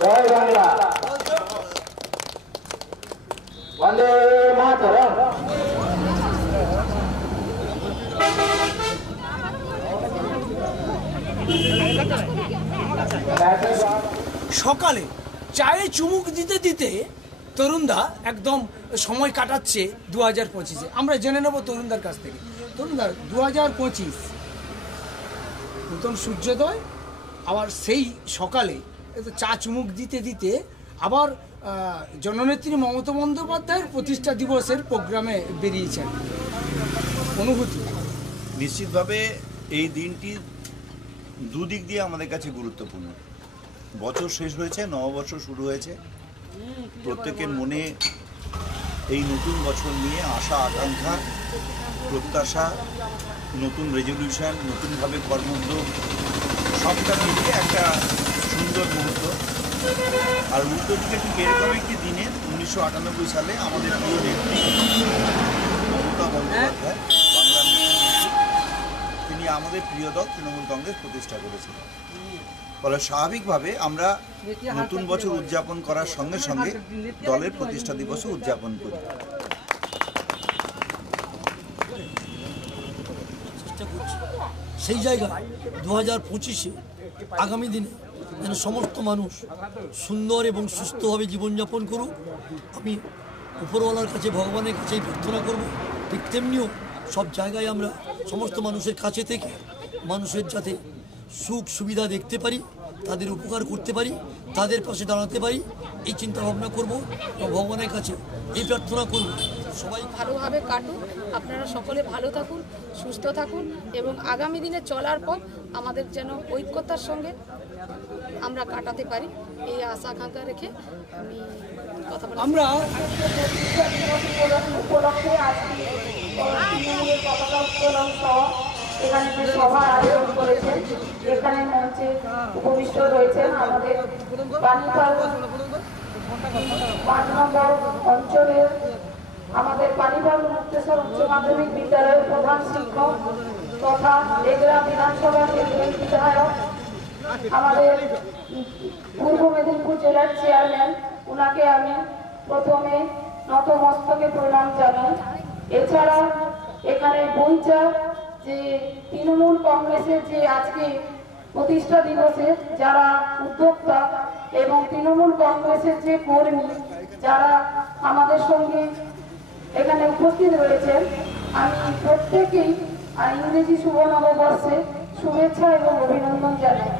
জয় বাংলা, বন্দে মাতরম। সকালে চায়ে চুমুক দিতে দিতে তরুণদা একদম সময় কাটাচ্ছে 2025-এ। আমরা জেনে নেব তরুণদার কাছ থেকে। তরুণদা, 2025 নতুন সূর্যোদয়, আবার সেই সকালে চা চুমুক দিতে দিতে আবার জননেত্রী মমতা বন্দ্যোপাধ্যায়ের প্রতিষ্ঠা দিবসের প্রোগ্রামে বেরিয়েছেন, অনুভূতি? নিশ্চিতভাবে এই দিনটি দুদিক দিয়ে আমাদের কাছে গুরুত্বপূর্ণ। বছর শেষ হয়েছে, নববর্ষ শুরু হয়েছে। প্রত্যেকের মনে এই নতুন বছর নিয়ে আশা, আকাঙ্ক্ষা, প্রত্যাশা, নতুন রেজলিউশন, নতুনভাবে কর্মোদ্যোগ, সবটা মিলিয়ে একটা সুন্দর মুহূর্ত। আর উল্টো দিকে ঠিক এরকম একটি দিনে 1998 সালে আমাদের প্রিয় নেত্রী মমতা বন্দ্যোপাধ্যায়, বাংলার মুখ্যমন্ত্রী, তিনি আমাদের প্রিয় দল তৃণমূল কংগ্রেস প্রতিষ্ঠা করেছিলেন। ফলে স্বাভাবিকভাবে আমরা নতুন বছর উদযাপন করার সঙ্গে সঙ্গে দলের প্রতিষ্ঠা দিবসও উদযাপন করি। সেই জায়গায় 2025-এ আগামী দিনে যেন সমস্ত মানুষ সুন্দর এবং সুস্থভাবে জীবনযাপন করুক, আমি উপরওয়ালার কাছে, ভগবানের কাছে প্রার্থনা করব। ঠিক তেমনিও সব জায়গায় আমরা সমস্ত মানুষের কাছে থেকে মানুষের যাতে সুখ সুবিধা দেখতে পারি, তাদের উপকার করতে পারি, তাদের পাশে দাঁড়াতে পারি, এই চিন্তা ভাবনা করব এবং ভগবানের কাছে এই প্রার্থনা করব সবাই ভালোভাবে কাটুন, আপনারা সকলে ভালো থাকুন, সুস্থ থাকুন এবং আগামী দিনে চলার পর আমাদের যেন ঐক্যতার সঙ্গে আমরা কাটাতে পারি, এই আশা আকাঙ্ক্ষা রেখে আমি কথা বলি। আমরা উপলক্ষে আজকে এখানে যে সভা আয়োজন করেছেন, এখানে মঞ্চে উপবিষ্ট রয়েছেন আমাদের পানিপাল 5 নম্বর অঞ্চলের আমাদের পানিপাল মুক্তেশ্বর উচ্চ মাধ্যমিক বিদ্যালয়ের প্রধান শিক্ষক তথা এগরা বিধানসভার কেন্দ্রীয় বিধায়ক, আমাদের পূর্ব মেদিনীপুর জেলার চেয়ারম্যান, ওনাকে আমি প্রথমে নতমস্তকে প্রণাম জানাই। এছাড়া এখানে বইচা যে তৃণমূল কংগ্রেসের যে আজকে প্রতিষ্ঠা দিবসে যারা উদ্যোক্তা এবং তৃণমূল কংগ্রেসের যে কর্মী যারা আমাদের সঙ্গে এখানে উপস্থিত রয়েছেন, আমি প্রত্যেকেই ইংরেজি শুভ নববর্ষে শুভেচ্ছা এবং অভিনন্দন জানাই।